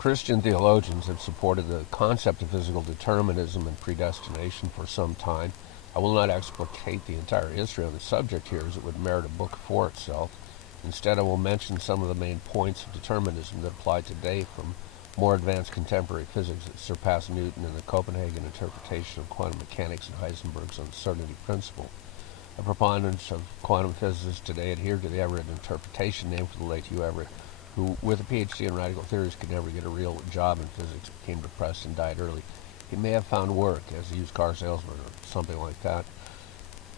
Christian theologians have supported the concept of physical determinism and predestination for some time. I will not explicate the entire history on the subject here, as it would merit a book for itself. Instead, I will mention some of the main points of determinism that apply today, from more advanced contemporary physics that surpass Newton and the Copenhagen interpretation of quantum mechanics and Heisenberg's uncertainty principle. The preponderance of quantum physicists today adhere to the Everett interpretation, named for the late Hugh Everett, who, with a PhD in radical theories, could never get a real job in physics, became depressed, and died early. He may have found work as a used car salesman or something like that.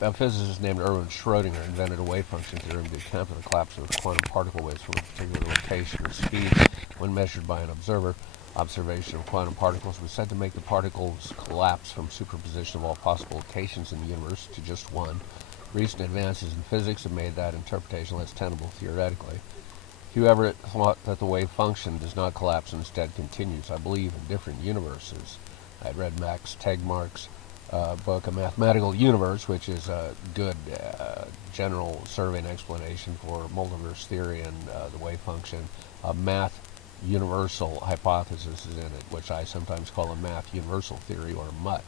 A physicist named Erwin Schrödinger invented a wavefunction theorem to account for the collapse of quantum particle waves from a particular location or speed when measured by an observer. Observation of quantum particles was said to make the particles collapse from superposition of all possible locations in the universe to just one. Recent advances in physics have made that interpretation less tenable theoretically. Hugh Everett thought that the wave function does not collapse and instead continues. I believe in different universes. I had read Max Tegmark's book, A Mathematical Universe, which is a good general survey and explanation for multiverse theory and the wave function. A math universal hypothesis is in it, which I sometimes call a math universal theory, or MUT.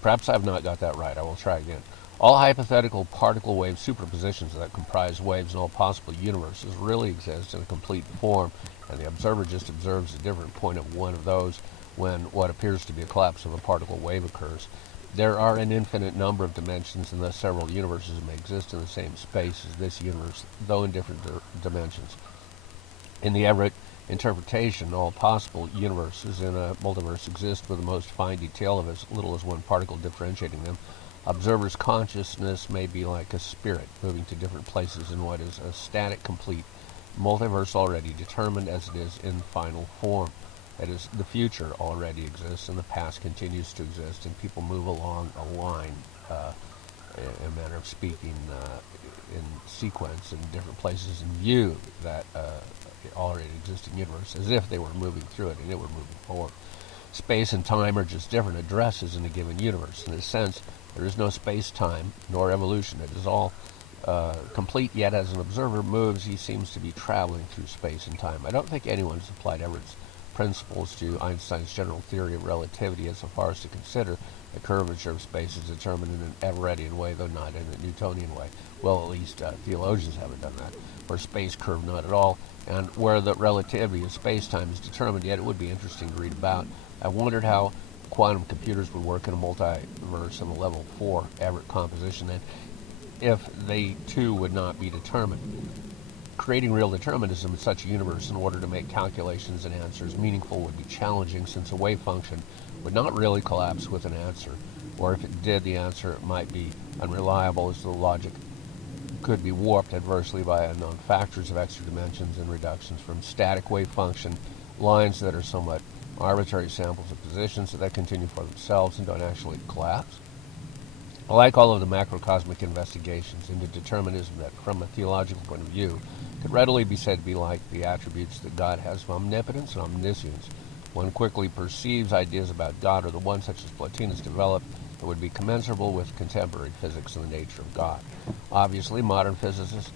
Perhaps I've not got that right. I will try again. All hypothetical particle wave superpositions that comprise waves in all possible universes really exist in a complete form, and the observer just observes a different point of one of those when what appears to be a collapse of a particle wave occurs. There are an infinite number of dimensions, and thus several universes may exist in the same space as this universe, though in different dimensions. In the Everett interpretation, all possible universes in a multiverse exist with the most fine detail of as little as one particle differentiating them. Observer's consciousness may be like a spirit moving to different places in what is a static, complete multiverse already determined as it is in final form. That is, the future already exists and the past continues to exist, and people move along a line, in a manner of speaking, in sequence in different places in view that already existing universe, as if they were moving through it and it were moving forward. Space and time are just different addresses in a given universe. In a sense, there is no space-time nor evolution. It is all complete, yet as an observer moves, he seems to be traveling through space and time. I don't think anyone has applied Everett's principles to Einstein's general theory of relativity insofar as to consider the curvature of space is determined in an Everettian way, though not in a Newtonian way. Well, at least theologians haven't done that. Where space curved not at all, and where the relativity of space-time is determined, yet it would be interesting to read about. I wondered how quantum computers would work in a multiverse in a level 4 Everett composition, and if they too would not be determined. Creating real determinism in such a universe in order to make calculations and answers meaningful would be challenging, since a wave function would not really collapse with an answer, or if it did, the answer might be unreliable, as the logic could be warped adversely by unknown factors of extra dimensions and reductions from static wave function lines that are somewhat arbitrary samples of positions that continue for themselves and don't actually collapse. I like all of the macrocosmic investigations into determinism that, from a theological point of view, could readily be said to be like the attributes that God has of omnipotence and omniscience. One quickly perceives ideas about God, or the ones such as Plotinus developed, that would be commensurable with contemporary physics and the nature of God. Obviously, modern physicists,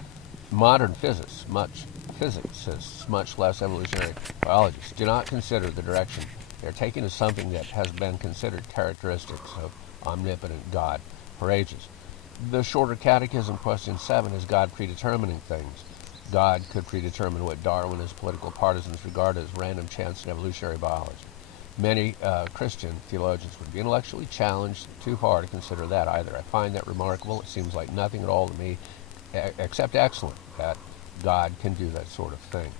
much less evolutionary biologists, do not consider the direction they are taking as something that has been considered characteristics of omnipotent God for ages. The Shorter Catechism, question 7, is God predetermining things? God could predetermine what Darwinist political partisans regard as random chance in evolutionary biology. Many Christian theologians would be intellectually challenged too far to consider that either. I find that remarkable. It seems like nothing at all to me, except excellent, that God can do that sort of thing.